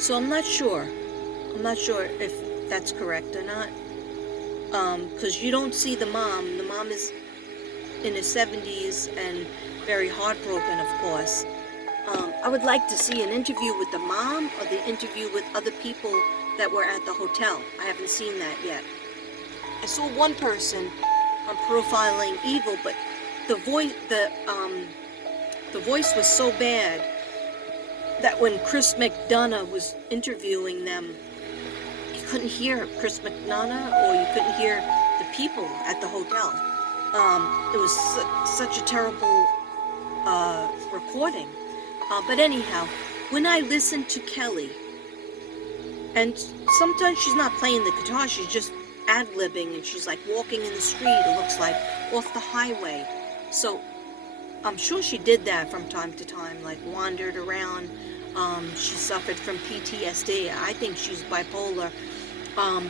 So I'm not sure. I'm not sure if that's correct or not. Because you don't see the mom. The mom is in her 70s and very heartbroken, of course. I would like to see an interview with the mom or the interview with other people that were at the hotel. I haven't seen that yet. I saw one person on Profiling Evil, but the voice was so bad that when Chris McDonough was interviewing them, you couldn't hear Chris McDonough, or you couldn't hear the people at the hotel. It was such a terrible recording. But anyhow, when I listen to Kelly, and sometimes she's not playing the guitar, she's just ad-libbing, and she's like walking in the street, it looks like, off the highway. So I'm sure she did that from time to time, like wandered around. She suffered from PTSD. I think she's bipolar,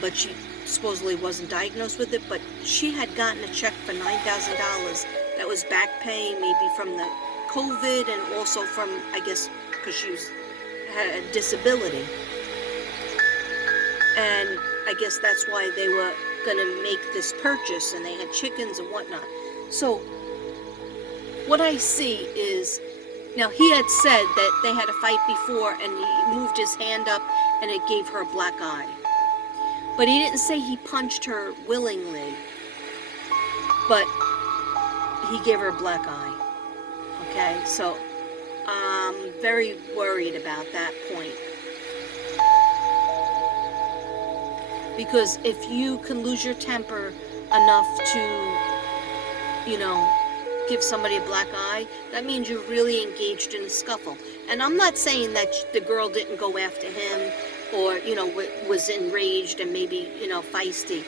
but she supposedly wasn't diagnosed with it. But she had gotten a check for $9,000 that was back pay, maybe from the COVID, and also from, I guess, because she had a disability. And I guess that's why they were gonna make this purchase, and they had chickens and whatnot. So what I see is, now he had said that they had a fight before, and he moved his hand up and it gave her a black eye. But he didn't say he punched her willingly, but he gave her a black eye. Okay, so I'm very worried about that point. Because if you can lose your temper enough to, give somebody a black eye, that means you're really engaged in a scuffle. And I'm not saying that the girl didn't go after him, or, was enraged and maybe, feisty.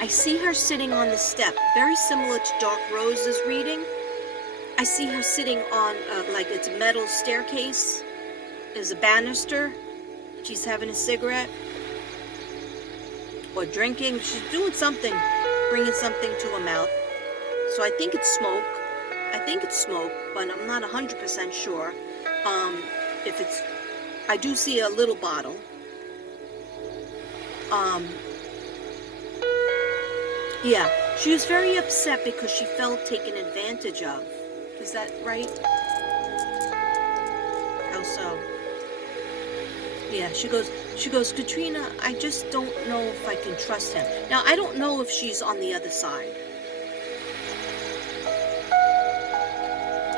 I see her sitting on the step, very similar to Dark Rose's reading. I see her sitting on, like it's a metal staircase. There's a banister. She's having a cigarette. Or drinking. She's doing something, bringing something to her mouth. So I think it's smoke. But I'm not 100% sure. I do see a little bottle. Yeah, she was very upset because she felt taken advantage of. Is that right? How so? Yeah, she goes, Katrina, I just don't know if I can trust him. Now, I don't know if she's on the other side.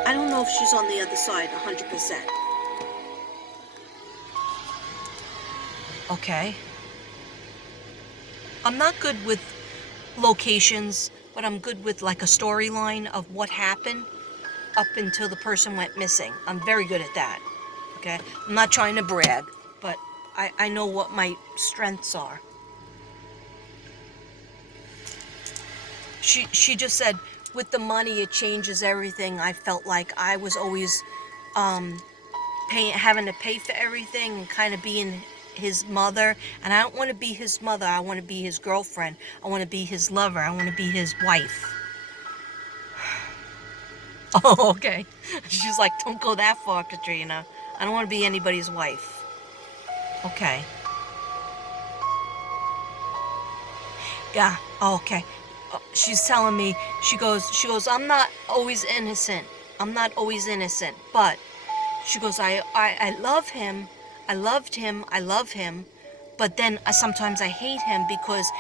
I don't know if she's on the other side 100%. Okay. I'm not good with locations, but I'm good with like a storyline of what happened up until the person went missing. I'm very good at that. Okay? I'm not trying to brag, but I know what my strengths are. She just said, with the money, it changes everything. I felt like I was always having to pay for everything and kind of being his mother. And I don't want to be his mother. I want to be his girlfriend. I want to be his lover. I want to be his wife. Oh, okay. She's like, don't go that far, Katrina. I don't want to be anybody's wife. Okay. Yeah, okay. She's telling me, she goes, I'm not always innocent. But she goes, I love him. I love him. But then sometimes I hate him because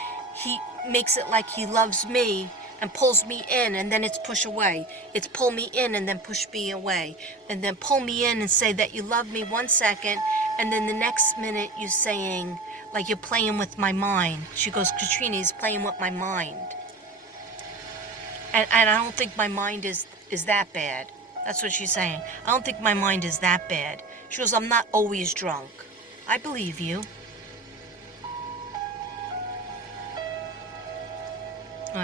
he makes it like he loves me and pulls me in, and then it's push away. It's pull me in and then push me away. And then pull me in and say that you love me 1 second, and then the next minute you're saying, like, you're playing with my mind. She goes, Katrina, he's playing with my mind. And I don't think my mind is that bad. That's what she's saying. I don't think my mind is that bad. She goes, I'm not always drunk. I believe you.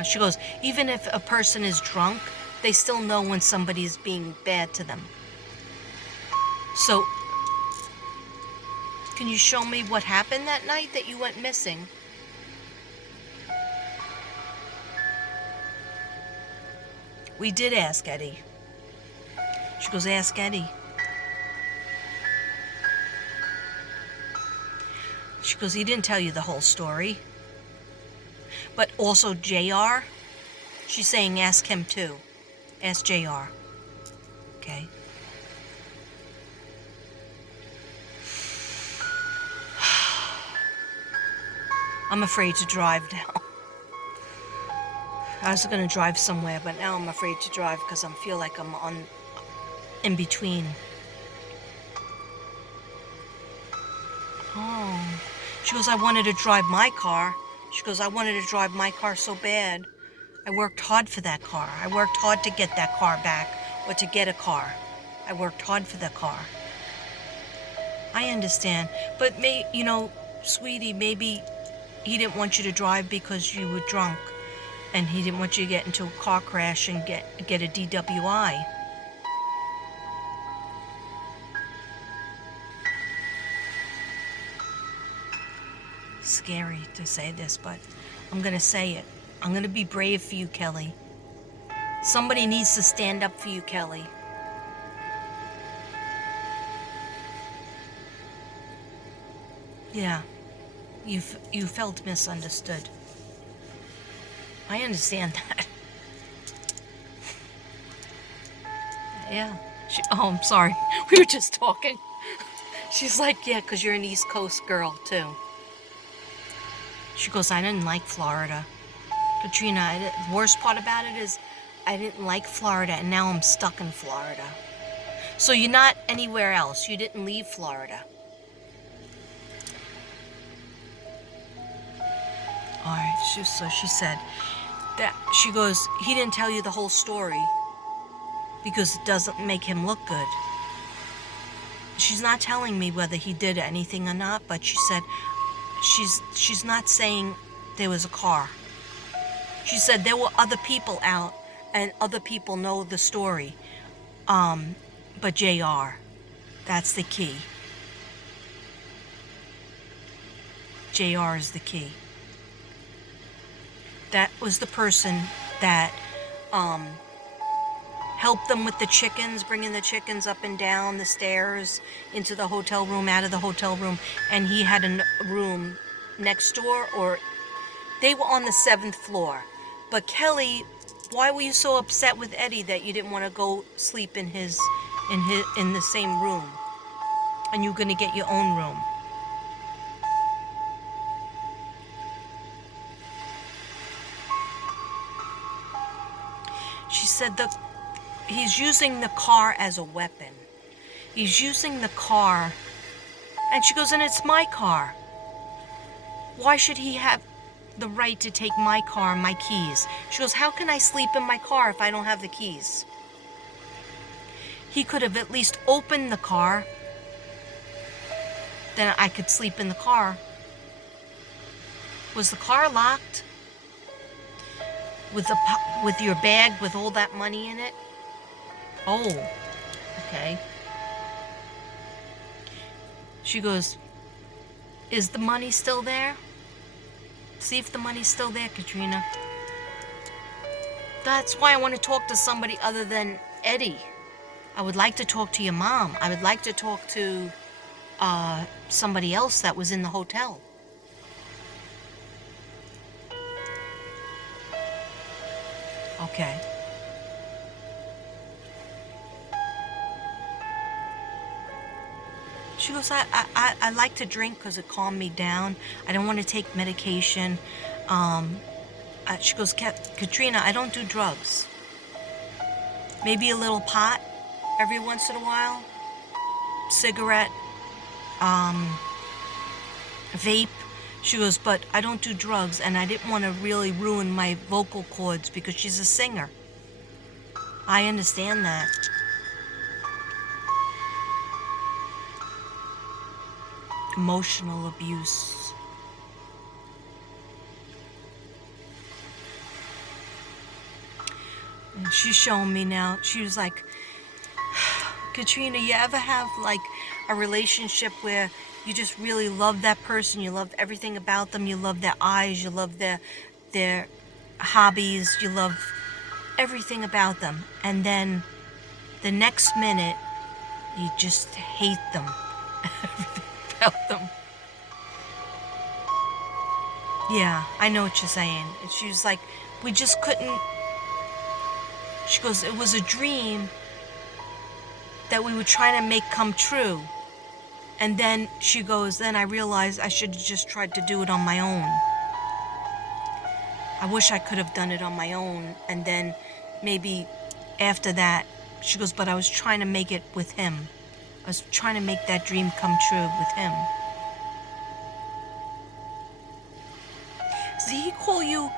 She goes, even if a person is drunk, they still know when somebody is being bad to them. So, can you show me what happened that night that you went missing? We did ask Eddie. She goes, ask Eddie. She goes, he didn't tell you the whole story. But also JR, she's saying ask him too. Ask JR. Okay. I'm afraid to drive now. I was going to drive somewhere, but now I'm afraid to drive because I feel like I'm in between. Oh. She goes, I wanted to drive my car. She goes, I wanted to drive my car so bad. I worked hard for that car. I worked hard to get that car back, or to get a car. I worked hard for the car. I understand. But, sweetie, maybe he didn't want you to drive because you were drunk. And he didn't want you to get into a car crash and get a DWI. Scary to say this, but I'm going to say it. I'm going to be brave for you, Kelly. Somebody needs to stand up for you, Kelly. Yeah, you felt misunderstood. I understand that. Yeah. I'm sorry. We were just talking. She's like, yeah, because you're an East Coast girl, too. She goes, I didn't like Florida. Katrina, the worst part about it is I didn't like Florida, and now I'm stuck in Florida. So you're not anywhere else. You didn't leave Florida. All right, so she said that, she goes, he didn't tell you the whole story because it doesn't make him look good. She's not telling me whether he did anything or not, but she said she's not saying there was a car. She said there were other people out and other people know the story. But JR, that's the key. JR is the key. That was the person that helped them with the chickens, bringing the chickens up and down the stairs into the hotel room, out of the hotel room, and he had a room next door, or they were on the 7th floor. But Kelly, why were you so upset with Eddie that you didn't want to go sleep in the same room, and you're gonna get your own room? She said he's using the car as a weapon. He's using the car, and she goes, and it's my car. Why should he have the right to take my car and my keys? She goes, how can I sleep in my car if I don't have the keys? He could have at least opened the car. Then I could sleep in the car. Was the car locked? With your bag with all that money in it? Oh, okay. She goes, is the money still there? See if the money's still there, Katrina. That's why I want to talk to somebody other than Eddie. I would like to talk to your mom. I would like to talk to somebody else that was in the hotel. Okay. She goes, I like to drink because it calmed me down. I don't want to take medication. She goes, Katrina, I don't do drugs. Maybe a little pot every once in a while. Cigarette. Vape. She goes, but I don't do drugs, and I didn't want to really ruin my vocal cords because she's a singer. I understand that. Emotional abuse. And she's showing me now. She was like, Katrina, you ever have like a relationship where you just really love that person, you love everything about them, you love their eyes, you love their hobbies, you love everything about them, and then the next minute you just hate them. Everything about them. Yeah, I know what you're saying. And she was like, we just couldn't. She goes, it was a dream that we were trying to make come true. And then she goes, then I realized I should have just tried to do it on my own. I wish I could have done it on my own. And then maybe after that, she goes, but I was trying to make it with him. I was trying to make that dream come true with him. Did he call you?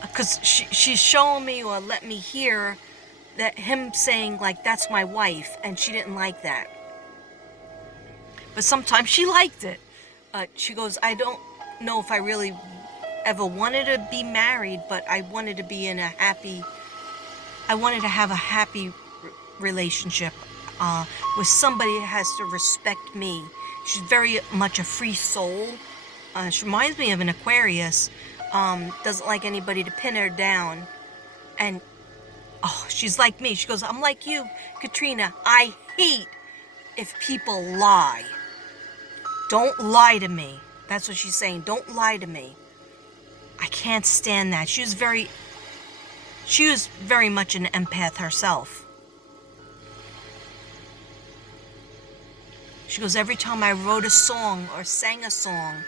Because she's showing me or let me hear that him saying, like, that's my wife. And she didn't like that. But sometimes she liked it. She goes, I don't know if I really ever wanted to be married, but I wanted to be in I wanted to have a happy relationship with somebody that has to respect me. She's very much a free soul. She reminds me of an Aquarius. Doesn't like anybody to pin her down. And, oh, she's like me. She goes, I'm like you, Katrina. I hate if people lie. Don't lie to me. That's what she's saying. Don't lie to me. I can't stand that. She was very much an empath herself. She goes, every time I wrote a song or sang a song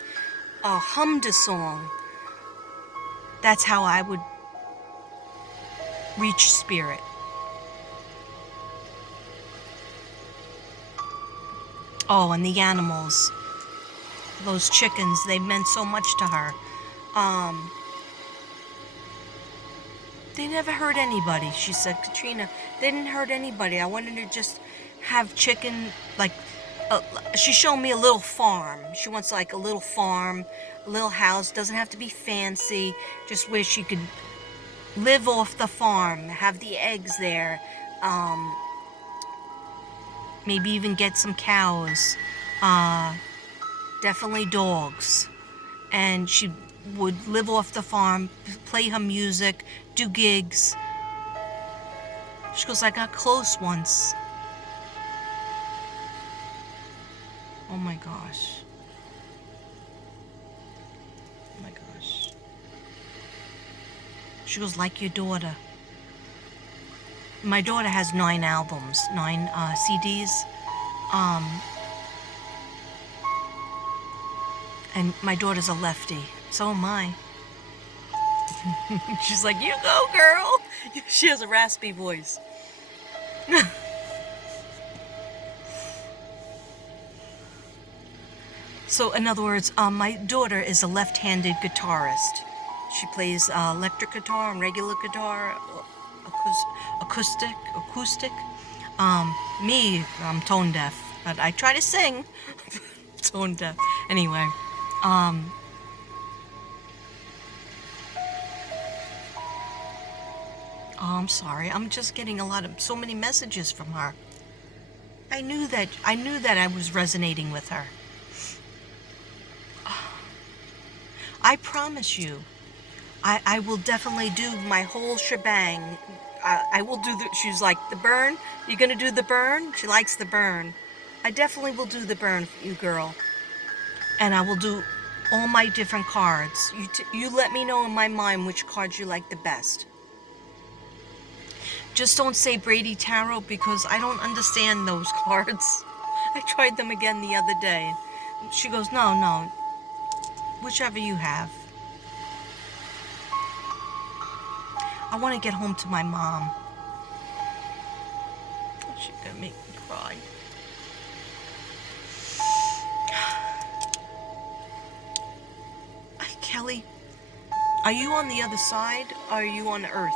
or hummed a song, that's how I would reach spirit. Oh, and the animals. Those chickens, they meant so much to her. They never hurt anybody, she said. Katrina, they didn't hurt anybody. I wanted to just have chicken, like, she showed me a little farm. She wants like a little farm, a little house. Doesn't have to be fancy, just where she could live off the farm, have the eggs there, maybe even get some cows, definitely dogs. And she would live off the farm, play her music, do gigs. She goes, I got close once. Oh my gosh. Oh my gosh. She goes, like your daughter. My daughter has 9 albums, 9 CDs. And my daughter's a lefty. So am I. She's like, you go, girl. She has a raspy voice. So, in other words, my daughter is a left-handed guitarist. She plays electric guitar and regular guitar, acoustic. Me, I'm tone deaf. I try to sing, tone deaf. Anyway, oh, I'm sorry. I'm just getting so many messages from her. I knew that I was resonating with her. I promise you, I will definitely do my whole shebang. I will do she's like, the burn? You gonna do the burn? She likes the burn. I definitely will do the burn for you, girl. And I will do all my different cards. You let me know in my mind which cards you like the best. Just don't say Brady Tarot because I don't understand those cards. I tried them again the other day. She goes, no, whichever you have. I want to get home to my mom. She's gonna make me cry. Kelly, are you on the other side or are you on Earth?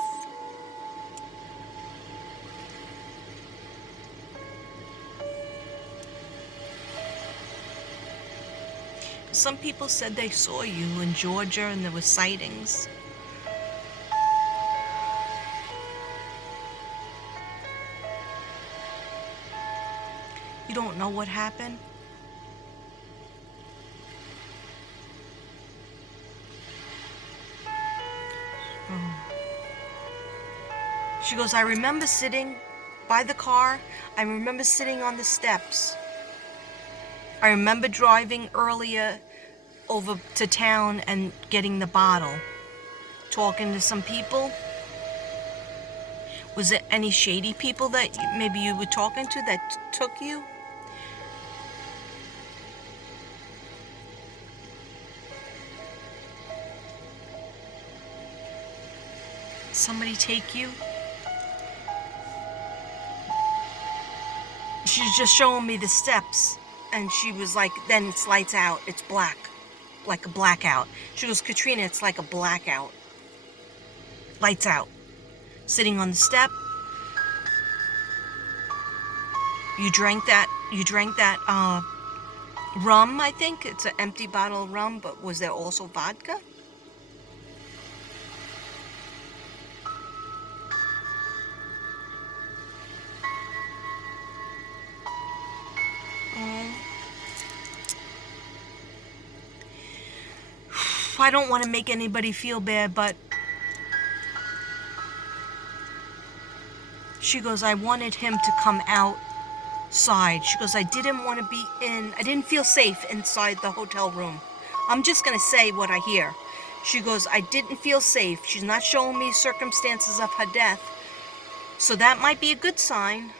Some people said they saw you in Georgia and there were sightings. You don't know what happened? She goes, I remember sitting by the car. I remember sitting on the steps. I remember driving earlier over to town and getting the bottle, talking to some people. Was it any shady people that maybe you were talking to that took you? Somebody take you? She's just showing me the steps, and she was like, then it's lights out, it's black, like a blackout. She goes, Katrina, it's like a blackout. Lights out. Sitting on the step. You drank that rum, I think. It's an empty bottle of rum, but was there also vodka? I don't want to make anybody feel bad, but she goes, I wanted him to come outside. She goes, I didn't want to be I didn't feel safe inside the hotel room. I'm just going to say what I hear. She goes, I didn't feel safe. She's not showing me circumstances of her death. So that might be a good sign.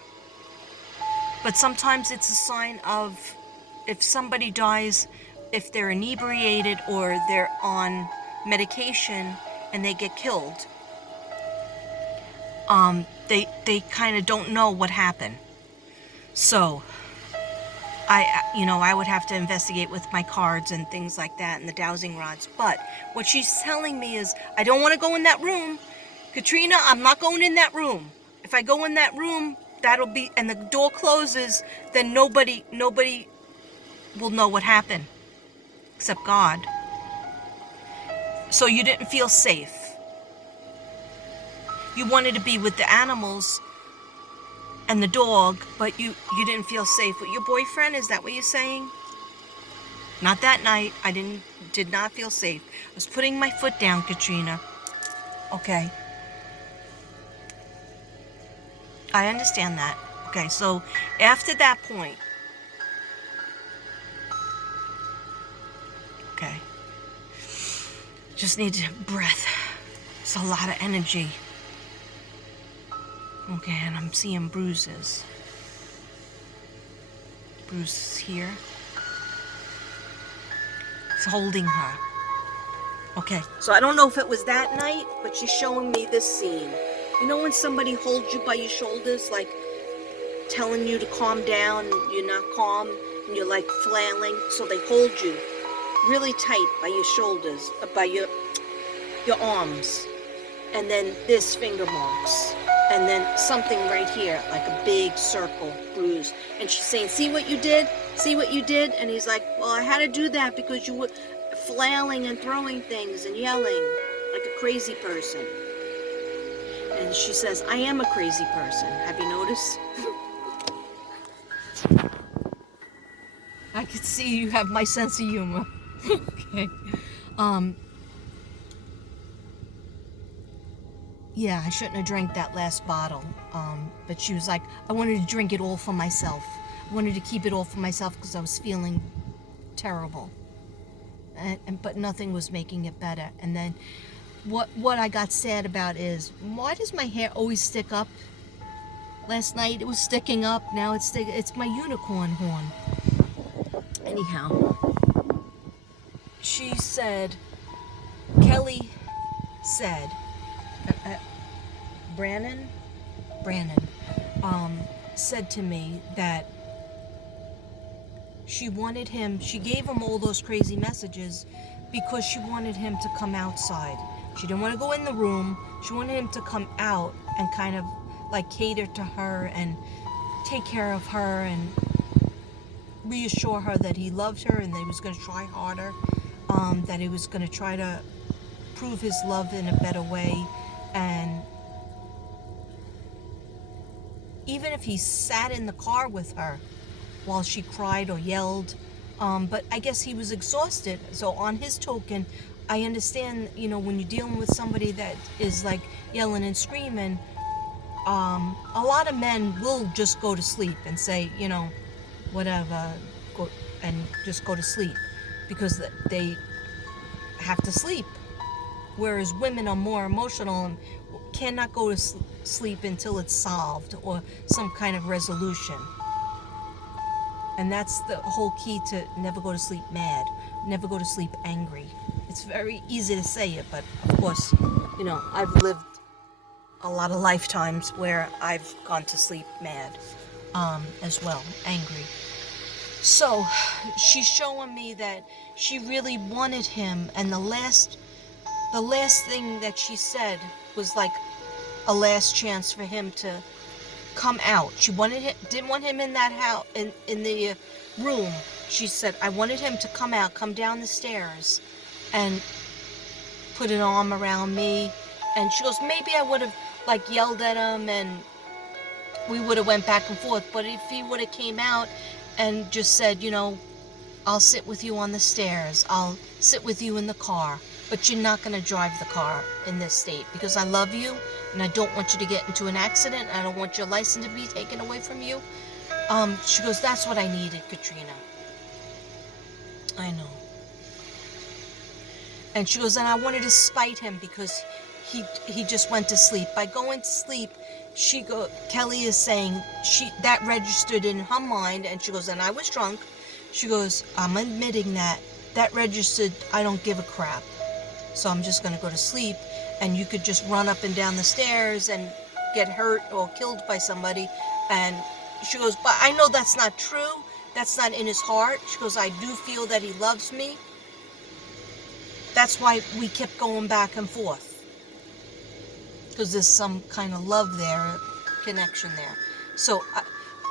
But sometimes it's a sign of if somebody dies, if they're inebriated or they're on medication and they get killed, they kind of don't know what happened. So I would have to investigate with my cards and things like that and the dowsing rods. But what she's telling me is, I don't want to go in that room. Katrina, I'm not going in that room. If I go in that room, and the door closes, then nobody will know what happened, except God. So you didn't feel safe. You wanted to be with the animals and the dog, but you didn't feel safe with your boyfriend. Is that what you're saying? Not that night. I did not feel safe. I was putting my foot down, Katrina. Okay. I understand that. Okay, so after that point, okay, just need breath. It's a lot of energy. Okay, and I'm seeing bruises. Bruises here. It's holding her. Okay, so I don't know if it was that night, but she's showing me this scene. You know when somebody holds you by your shoulders, like telling you to calm down, and you're not calm, and you're like flailing, so they hold you really tight by your shoulders, by your arms, and then this finger marks, and then something right here, like a big circle bruise. And she's saying, see what you did? See what you did? And he's like, well, I had to do that because you were flailing and throwing things and yelling like a crazy person. And she says, I am a crazy person. Have you noticed? I could see you have my sense of humor. Okay. Yeah, I shouldn't have drank that last bottle. But she was like, I wanted to drink it all for myself. I wanted to keep it all for myself because I was feeling terrible. But nothing was making it better. And then what I got sad about is, why does my hair always stick up? Last night it was sticking up. Now it's my unicorn horn. Anyhow, she said, Kelly said, Brannon said to me that she gave him all those crazy messages because she wanted him to come outside. She didn't want to go in the room. She wanted him to come out and kind of like cater to her and take care of her and reassure her that he loved her and that he was going to try harder, that he was going to try to prove his love in a better way. And even if he sat in the car with her while she cried or yelled, but I guess he was exhausted. So on his token, I understand, when you're dealing with somebody that is like yelling and screaming, a lot of men will just go to sleep and say, whatever, go and just go to sleep. because they have to sleep. Whereas women are more emotional and cannot go to sleep until it's solved or some kind of resolution. And that's the whole key to never go to sleep mad, never go to sleep angry. It's very easy to say it, but of course, I've lived a lot of lifetimes where I've gone to sleep mad as well, angry. So she's showing me that she really wanted him, and the last thing that she said was like a last chance for him to come out. She didn't want him in that house, in the room. She said, I wanted him to come out, come down the stairs, and put an arm around me. And she goes, maybe I would have like yelled at him and we would have went back and forth. But if he would have came out and just said, I'll sit with you on the stairs, I'll sit with you in the car, but you're not going to drive the car in this state because I love you and I don't want you to get into an accident. I don't want your license to be taken away from you. She goes, that's what I needed, Katrina. I know. And she goes, and I wanted to spite him because he just went to sleep. By going to sleep, Kelly is saying that registered in her mind, and she goes, and I was drunk. She goes, I'm admitting that registered, I don't give a crap. So I'm just going to go to sleep, and you could just run up and down the stairs and get hurt or killed by somebody. And she goes, but I know that's not true. That's not in his heart. She goes, I do feel that he loves me. That's why we kept going back and forth. Because there's some kind of love there, connection there. So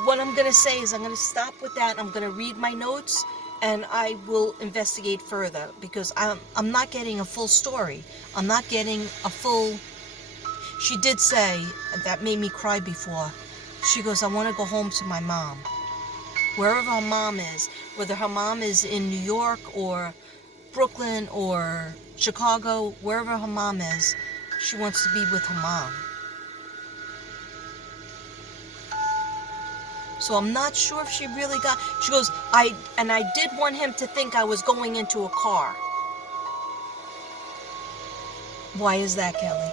what I'm going to say is I'm going to stop with that. I'm going to read my notes and I will investigate further because I'm not getting a full story. I'm not getting a full... She did say, that made me cry before, she goes, I want to go home to my mom. Wherever her mom is, whether her mom is in New York or Brooklyn or Chicago, wherever her mom is, she wants to be with her mom. So I'm not sure if she really got... She goes, I did want him to think I was going into a car. Why is that, Kelly?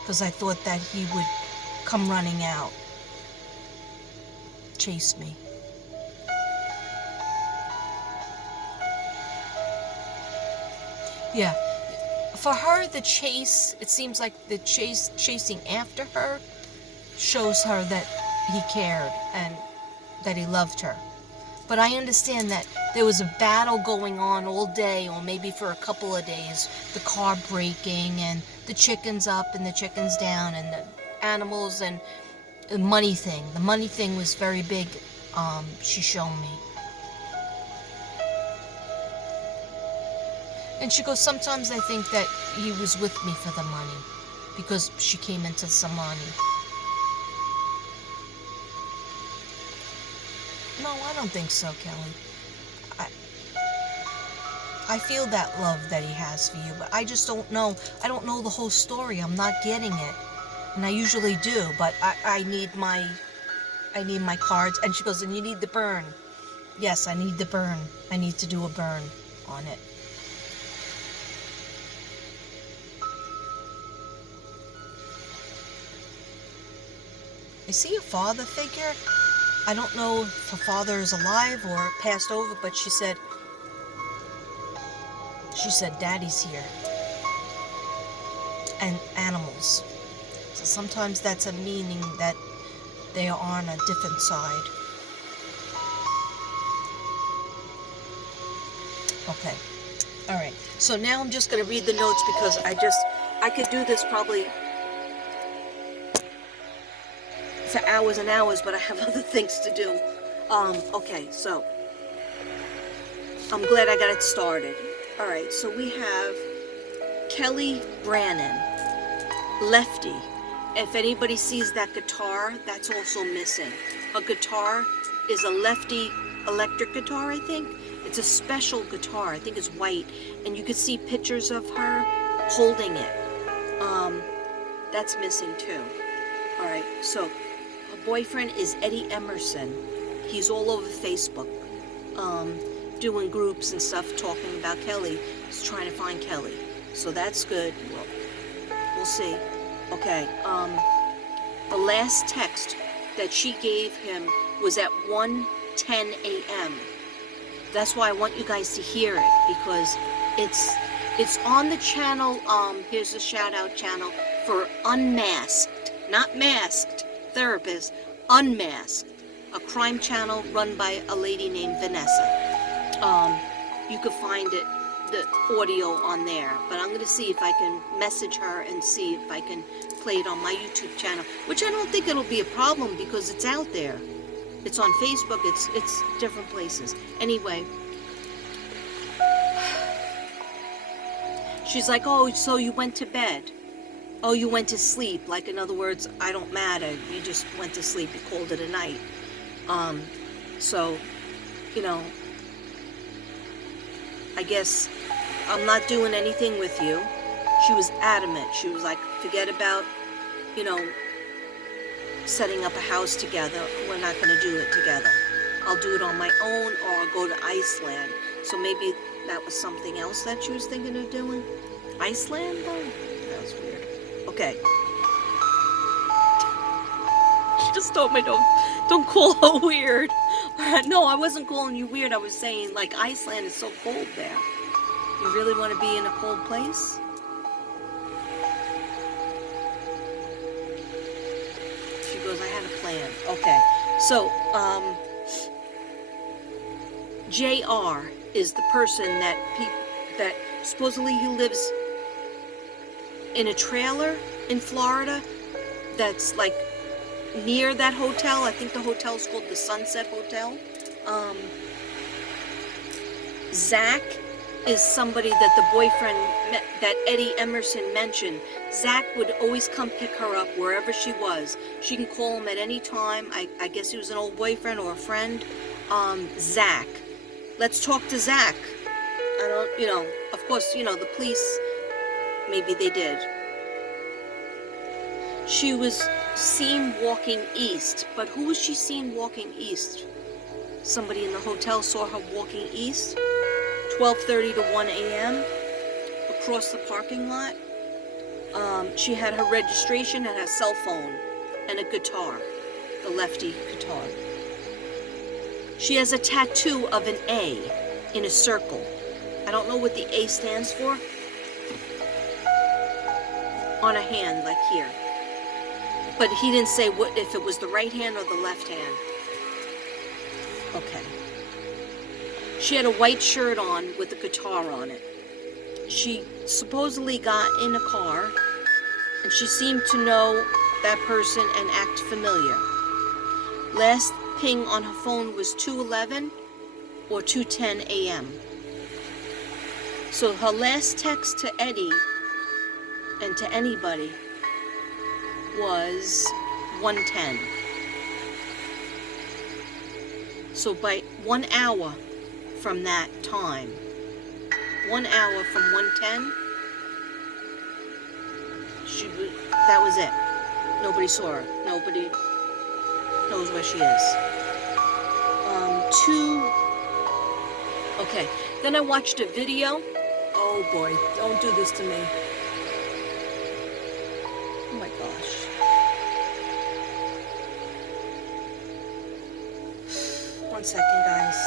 Because I thought that he would come running out, chase me. Yeah. For her, the chase, it seems like the chasing after her shows her that he cared and that he loved her. But I understand that there was a battle going on all day or maybe for a couple of days. The car breaking and the chickens up and the chickens down and the animals and the money thing. The money thing was very big, she showed me. And she goes, sometimes I think that he was with me for the money because she came into some money. No, I don't think so, Kelly. I feel that love that he has for you, but I just don't know. I don't know the whole story. I'm not getting it. And I usually do, but I need my cards. And she goes, and you need the burn. Yes, I need the burn. I need to do a burn on it. I see a father figure. I don't know if her father is alive or passed over, but she said, Daddy's here. And animals. So sometimes that's a meaning that they are on a different side. Okay. All right. So now I'm just going to read the notes because I could do this probably for hours and hours, but I have other things to do. Okay, so I'm glad I got it started. All right, so we have Kelly Brannon, lefty. If anybody sees that guitar, that's also missing. A guitar is a lefty electric guitar, I think. It's a special guitar. I think it's white, and you can see pictures of her holding it. That's missing too. All right, so her boyfriend is Eddie Emerson. he's all over Facebook, doing groups and stuff, talking about Kelly. He's trying to find Kelly. So that's good. Well, we'll see. Okay, the last text that she gave him was at 1:10 a.m. That's why I want you guys to hear it, because it's on the channel. Here's a shout out channel for Unmasked, not Masked Therapist, Unmasked, a crime channel run by a lady named Vanessa. You can find it, the audio on there, but I'm gonna see if I can message her and see if I can play it on my YouTube channel, which I don't think it'll be a problem because it's out there. It's on Facebook, it's different places. Anyway, she's like, oh, so you went to bed. Oh, you went to sleep. Like, in other words, I don't matter. You just went to sleep. You called it a night. So, you know, I guess I'm not doing anything with you. She was adamant. She was like, forget about, you know, setting up a house together. We're not going to do it together. I'll do it on my own, or I'll go to Iceland. So maybe that was something else that she was thinking of doing. Iceland, though? That was weird. Okay. She just told me don't call her weird. No, I wasn't calling you weird. I was saying, like, Iceland is so cold there. You really want to be in a cold place? She goes, I had a plan. Okay. So, JR is the person that supposedly he lives in a trailer in Florida that's like near that hotel. I think the hotel's called the Sunset Hotel. Zach is somebody that the boyfriend that Eddie Emerson mentioned. Zach would always come pick her up wherever she was. She can call him at any time. I guess he was an old boyfriend or a friend. Zach. Let's talk to Zach. I don't, you know, of course, you know, the police, maybe they did. She was seen walking east, but who was she seen walking east? Somebody in the hotel saw her walking east, 12:30 to 1 a.m. across the parking lot. She had her registration and her cell phone and a guitar, the lefty guitar. She has a tattoo of an A in a circle. I don't know what the A stands for. On a hand, like here. But he didn't say what if it was the right hand or the left hand. Okay. She had a white shirt on with a guitar on it. She supposedly got in a car, and she seemed to know that person and act familiar. Last ping on her phone was 2:11 or 2:10 a.m. So her last text to Eddie and to anybody was 1:10. So by 1 hour from that time, 1 hour from 1:10, that was it. Nobody saw her. Nobody knows where she is. Okay, then I watched a video. Oh boy, don't do this to me. Oh my gosh. One second, guys.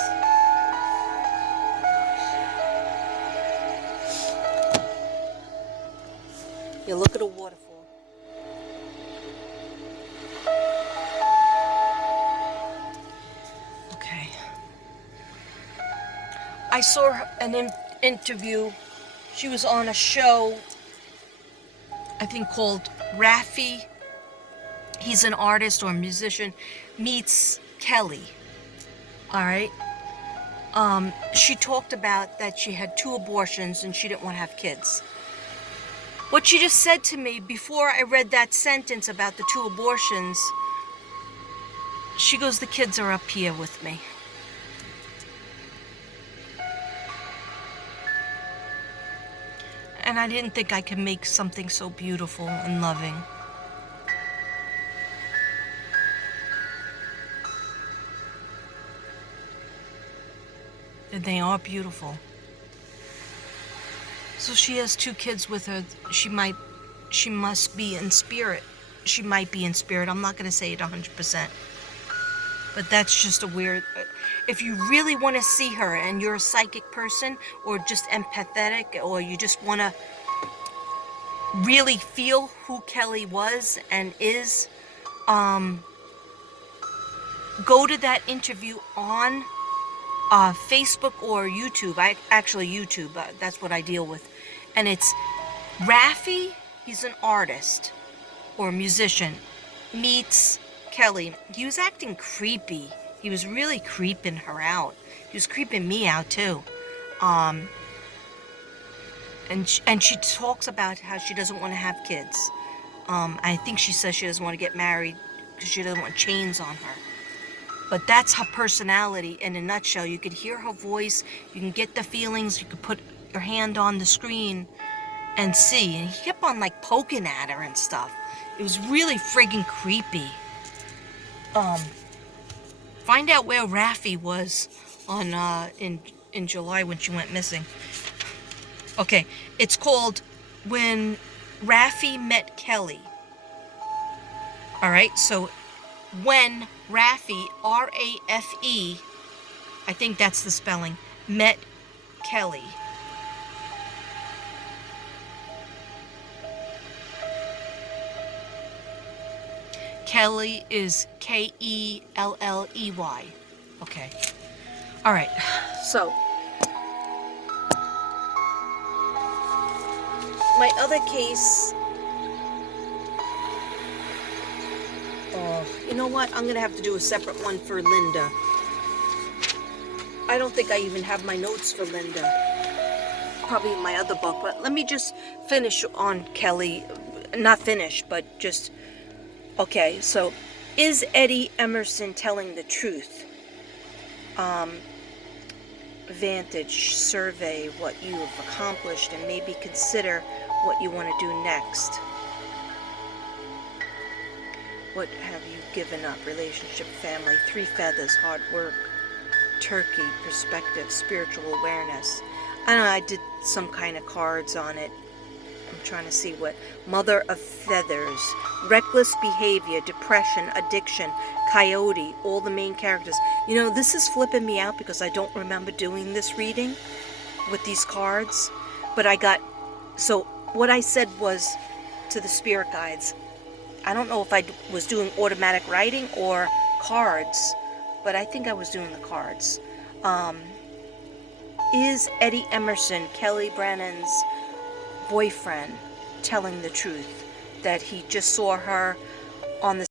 You look at a waterfall. Okay. I saw an interview. She was on a show, I think called Raffi. He's an artist or a musician, meets Kelly. All right. She talked about that she had 2 abortions and she didn't want to have kids. What she just said to me before I read that sentence about the 2 abortions, she goes, the kids are up here with me. And I didn't think I could make something so beautiful and loving. They are beautiful. So she has 2 kids with her. She must be in spirit. She might be in spirit. I'm not going to say it 100%. But that's just a weird... If you really want to see her and you're a psychic person or just empathetic or you just want to really feel who Kelly was and is, go to that interview on Facebook or YouTube. Actually YouTube, that's what I deal with. And it's Raffi, he's an artist or musician, meets Kelly. He was acting creepy. He was really creeping her out. He was creeping me out too. And she talks about how she doesn't want to have kids. I think she says she doesn't want to get married because she doesn't want chains on her. But that's her personality in a nutshell. You could hear her voice, you can get the feelings, you could put your hand on the screen and see. And he kept on like poking at her and stuff. It was really friggin' creepy. Find out where Raffi was on in July when she went missing. Okay, it's called When Raffi Met Kelly. Alright, so when Raffi, R-A-F-E, I think that's the spelling, met Kelly. Kelly is K-E-L-L-E-Y. Okay. Alright, so my other case... Oh, you know what? I'm going to have to do a separate one for Linda. I don't think I even have my notes for Linda. Probably in my other book, but let me just finish on Kelly. Not finish, but just... Okay, so, is Eddie Emerson telling the truth? Vantage, survey what you have accomplished and maybe consider what you want to do next. What have you given up? Relationship, family, 3 feathers, hard work, turkey, perspective, spiritual awareness. I don't know, I did some kind of cards on it. I'm trying to see what... Mother of feathers, reckless behavior, depression, addiction, coyote, all the main characters. You know, this is flipping me out because I don't remember doing this reading with these cards. But I got... So, what I said was to the spirit guides, I don't know if I was doing automatic writing or cards, but I think I was doing the cards. Is Eddie Emerson, Kelly Brannan's boyfriend, telling the truth? That he just saw her on the